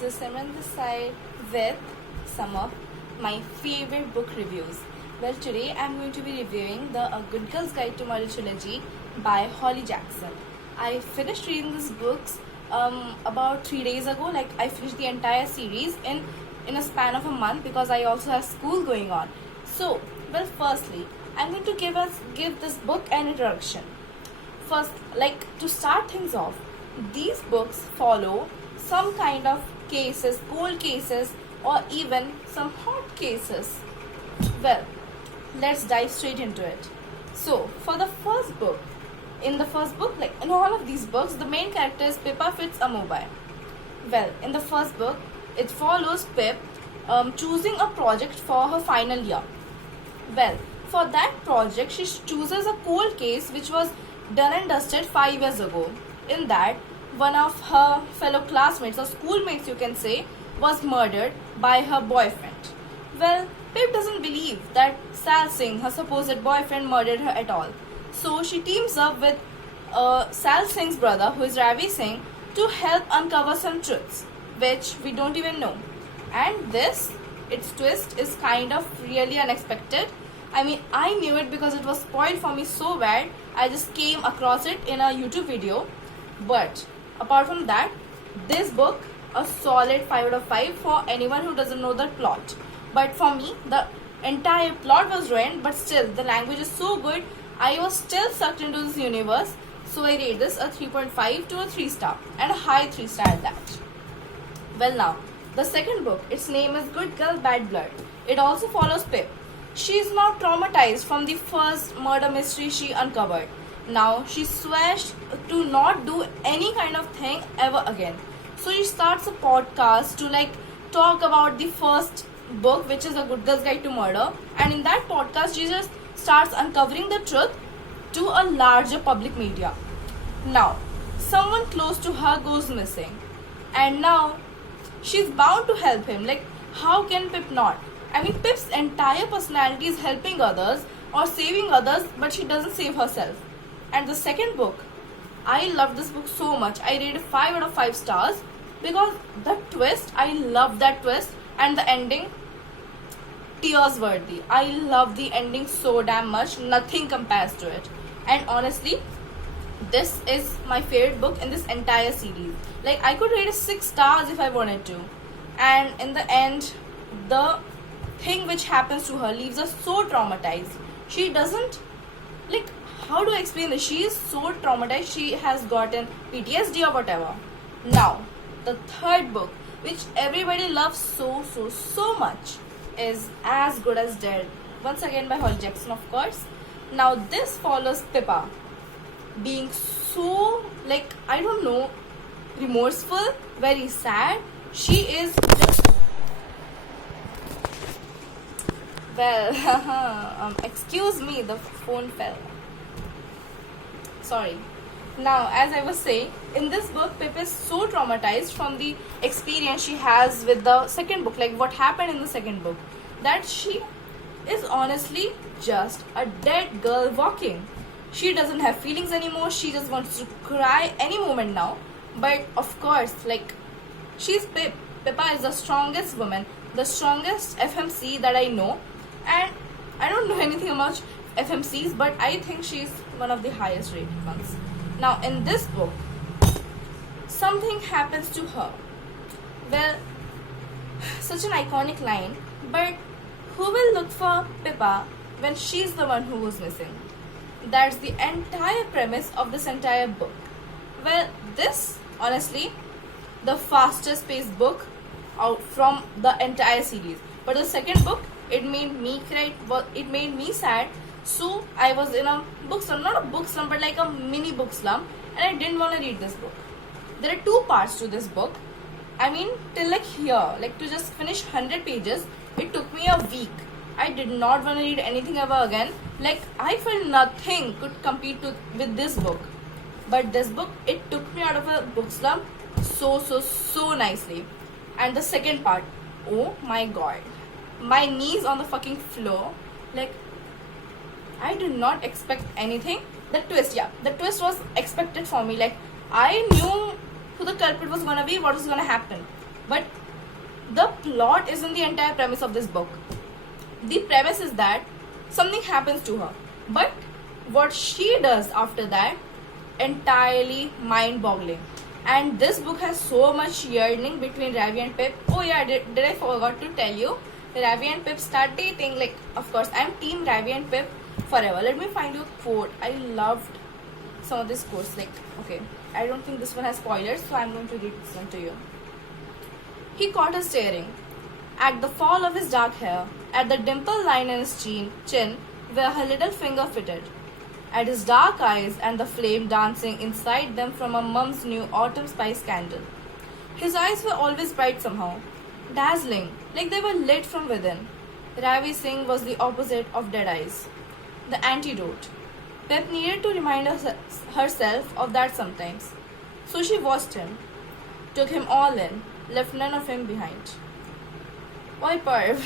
this is Simran this side with some of my favorite book reviews. Well, today I'm going to be reviewing the A Good Girl's Guide to Murder trilogy by Holly Jackson. I finished reading these books about 3 days ago. Like, I finished the entire series in a span of a month because I also have school going on. So, well, firstly, I'm going to give this book an introduction. First, like, to start things off, these books follow some kind of cases, cold cases, or even some hot cases. Well, let's dive straight into it. So, for the first book, like in all of these books, the main character is Pippa Fitz-Amobi. Well, in the first book, it follows Pip choosing a project for her final year. Well, for that project, she chooses a cold case which was done and dusted 5 years ago. In that, one of her fellow classmates or schoolmates, you can say, was murdered by her boyfriend. Well, Pip doesn't believe that Sal Singh, her supposed boyfriend, murdered her at all. So she teams up with Sal Singh's brother, who is Ravi Singh, to help uncover some truths, which we don't even know. And its twist is kind of really unexpected. I mean, I knew it because it was spoiled for me so bad. I just came across it in a YouTube video. But apart from that, this book, a solid 5 out of 5 for anyone who doesn't know the plot. But for me, the entire plot was ruined, but still, the language is so good. I was still sucked into this universe. So I rate this a 3.5 to a 3 star, and a high 3 star at that. Well, now, the second book, its name is Good Girl, Bad Blood. It also follows Pip. She is now traumatized from the first murder mystery she uncovered. Now, she swears to not do any kind of thing ever again. So she starts a podcast to talk about the first book, which is A Good Girl's Guide to Murder. And in that podcast, she just starts uncovering the truth to a larger public media. Now, someone close to her goes missing. And now, she's bound to help him. Like, how can Pip not? I mean, Pip's entire personality is helping others or saving others, but she doesn't save herself. And the second book, I love this book so much. I rated 5 out of 5 stars because the twist, I love that twist, and the ending, tears worthy. I love the ending so damn much. Nothing compares to it. And honestly, this is my favorite book in this entire series. Like, I could rate it 6 stars if I wanted to. And in the end, the thing which happens to her leaves her so traumatized. She doesn't, how do I explain this? She is so traumatized. She has gotten PTSD or whatever. Now, the third book, which everybody loves so much, is As Good as Dead. Once again by Holly Jackson, of course. Now, this follows Pippa being so, I don't know, remorseful, very sad. She is just, well, excuse me, the phone fell. Sorry. Now, as I was saying, in this book, Pip is so traumatized from the experience she has with the second book, like what happened in the second book, that she is honestly just a dead girl walking. She doesn't have feelings anymore. She just wants to cry any moment now. But of course, she's Pip. Pippa is the strongest woman, the strongest FMC that I know. And I don't know anything about FMCs, but I think she's one of the highest rated ones. Now, in this book, something happens to her. Well, such an iconic line, but who will look for Pippa when she's the one who was missing? That's the entire premise of this entire book. Well, this, honestly, the fastest paced book out from the entire series. But the second book, it made me cry, it made me sad. So I was in a book slump, not a book slump, but like a mini book slump, and I didn't want to read this book. There are 2 parts to this book. I mean, till here, to just finish 100 pages, it took me a week. I did not want to read anything ever again. I felt nothing could compete with this book. But this book, it took me out of a book slump so nicely. And the second part, oh my god, my knees on the fucking floor. I did not expect anything. The twist was expected for me. I knew who the culprit was gonna be, what was gonna happen. But the plot isn't the entire premise of this book. The premise is that something happens to her, but what she does after that, entirely mind-boggling. And this book has so much yearning between Ravi and Pip. Oh yeah, did I forgot to tell you? Ravi and Pip start dating. Like, of course, I'm team Ravi and Pip forever. Let me find you a quote. I loved some of this quotes. Like, okay, I don't think this one has spoilers, so I'm going to read this one to you. He caught her staring at the fall of his dark hair, at the dimple line in his chin where her little finger fitted, at his dark eyes and the flame dancing inside them from a mum's new autumn spice candle. His eyes were always bright somehow, dazzling, like they were lit from within. Ravi Singh was the opposite of dead eyes, the antidote. Pip needed to remind herself of that sometimes. So she watched him, took him all in, left none of him behind. Oi, perv.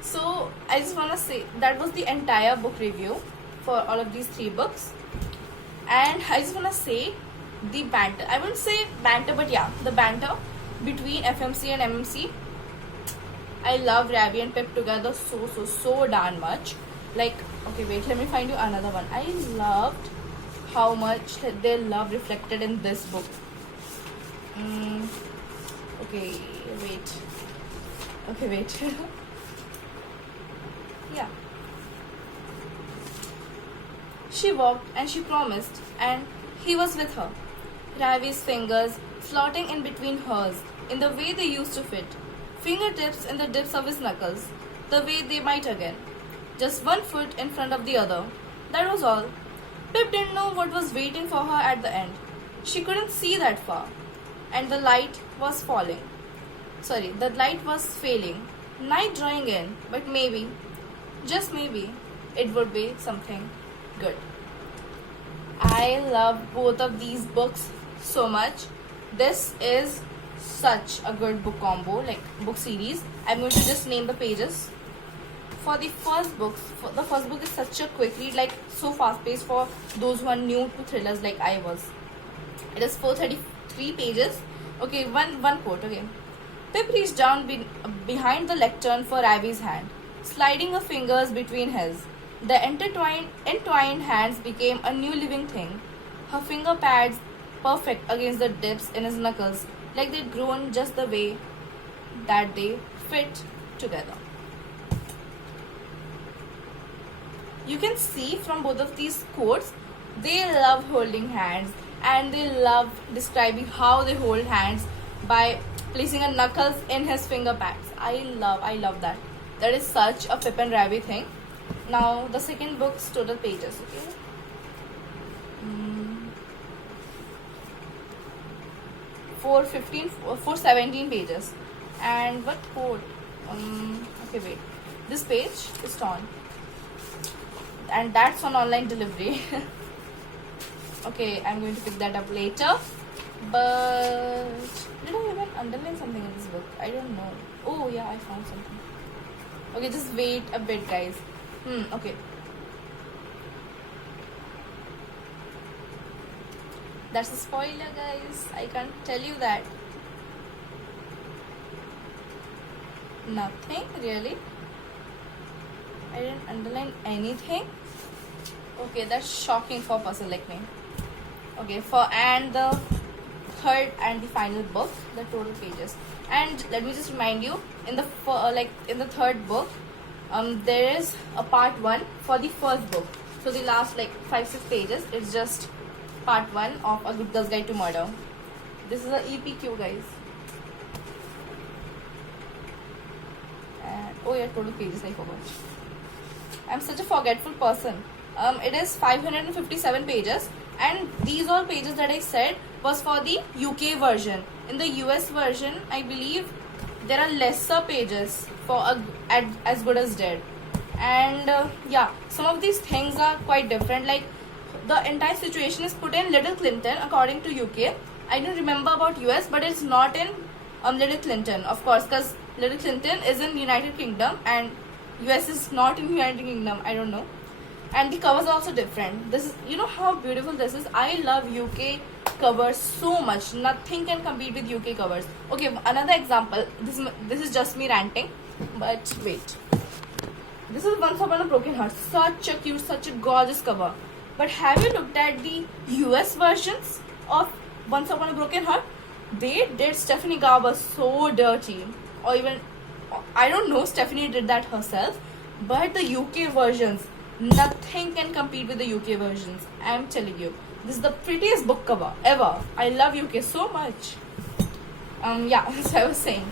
So I just want to say that was the entire book review for all of these 3 books. And I just want to say the banter. I wouldn't say banter, but yeah, the banter between FMC and MMC. I love Ravi and Pip together so darn much. Like, okay, wait, let me find you another one. I loved how much their love reflected in this book. Okay, wait. Yeah. She walked and she promised, and he was with her. Ravi's fingers floating in between hers in the way they used to fit, fingertips in the dips of his knuckles, the way they might again. Just one foot in front of the other. That was all. Pip didn't know what was waiting for her at the end. She couldn't see that far. And the light was falling. The light was failing. Night drawing in, but maybe, just maybe, it would be something good. I love both of these books so much. This is such a good book combo, like book series. I'm going to just name the pages. For the first book is such a quick read, like so fast paced for those who are new to thrillers like I was. It is 433 pages. Okay, one quote. Okay, Pip reached down behind the lectern for Ravi's hand, sliding her fingers between his. The entwined hands became a new living thing. Her finger pads perfect against the dips in his knuckles, like they'd grown just the way that they fit together. You can see from both of these quotes, they love holding hands and they love describing how they hold hands by placing a knuckles in his finger pads. I love that. That is such a Pip and Ravi thing. Now the second book's total pages, okay? 417 pages. And what quote? Okay, wait. This page is torn. And that's on online delivery. Okay, I'm going to pick that up later. But did I even underline something in this book? I don't know. Oh yeah, I found something. Okay, just wait a bit, guys. Okay. That's a spoiler, guys. I can't tell you that. Nothing, really? I didn't underline anything. Okay, that's shocking for a person like me. Okay, and the third and the final book, the total pages. And let me just remind you, in the third book, there is a part 1 for the first book. So the last 5-6 pages, it's just part 1 of A Good Girl's Guide to Murder. This is a EPQ, guys. And oh yeah, total pages, I forgot. I'm such a forgetful person. It is 557 pages, and these all pages that I said was for the UK version. In the US version, I believe there are lesser pages for As Good as Dead. And yeah, some of these things are quite different. Like the entire situation is put in Little Clinton according to UK. I don't remember about US, but it's not in Little Clinton, of course, because Little Clinton is in United Kingdom and US is not in United Kingdom. I don't know. And the covers are also different. This is, you know how beautiful this is. I love UK covers so much. Nothing can compete with UK covers. Okay, another example. This is just me ranting, but wait. This is Once Upon a Broken Heart. Such a cute, such a gorgeous cover. But have you looked at the US versions of Once Upon a Broken Heart? They did Stephanie Garber so dirty. Or even, I don't know, Stephanie did that herself. But the UK versions, nothing can compete with the UK versions. I'm telling you. This is the prettiest book cover ever. I love UK so much. Yeah, so I was saying.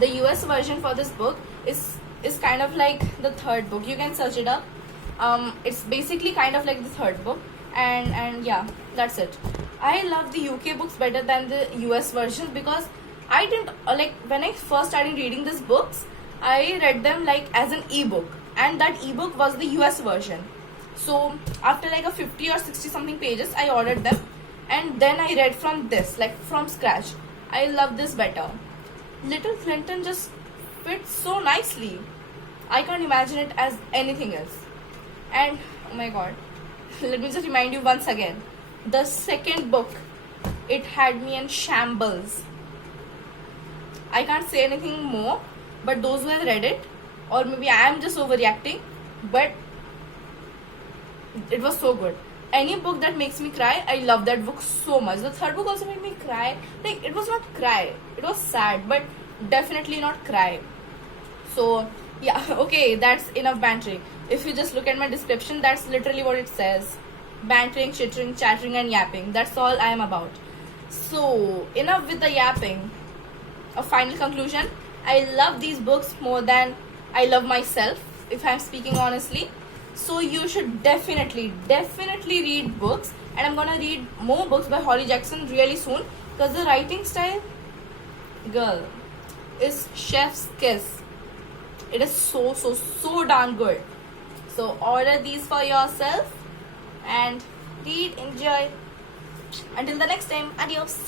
The US version for this book is kind of like the third book. You can search it up. It's basically kind of like the third book, and yeah, that's it. I love the UK books better than the US versions because I didn't like when I first started reading these books. I read them like as an ebook, and that ebook was the US version. So after like a 50 or 60 something pages, I ordered them, and then I read from this, like from scratch. I love this better. Little Clinton just fits so nicely. I can't imagine it as anything else. And oh my god, let me just remind you once again. The second book, it had me in shambles. I can't say anything more, but those who have read it, or maybe I am just overreacting, but it was so good. Any book that makes me cry, I love that book so much. The third book also made me cry. Like, it was not cry, it was sad, but definitely not cry. So yeah, okay, that's enough bantering. If you just look at my description, that's literally what it says. Bantering, chittering, chattering and yapping. That's all I am about. So enough with the yapping. A final conclusion. I love these books more than I love myself, if I'm speaking honestly. So you should definitely read books, and I'm gonna read more books by Holly Jackson really soon because the writing style, girl, is chef's kiss. It is so darn good. So order these for yourself and read, enjoy. Until the next time, adios.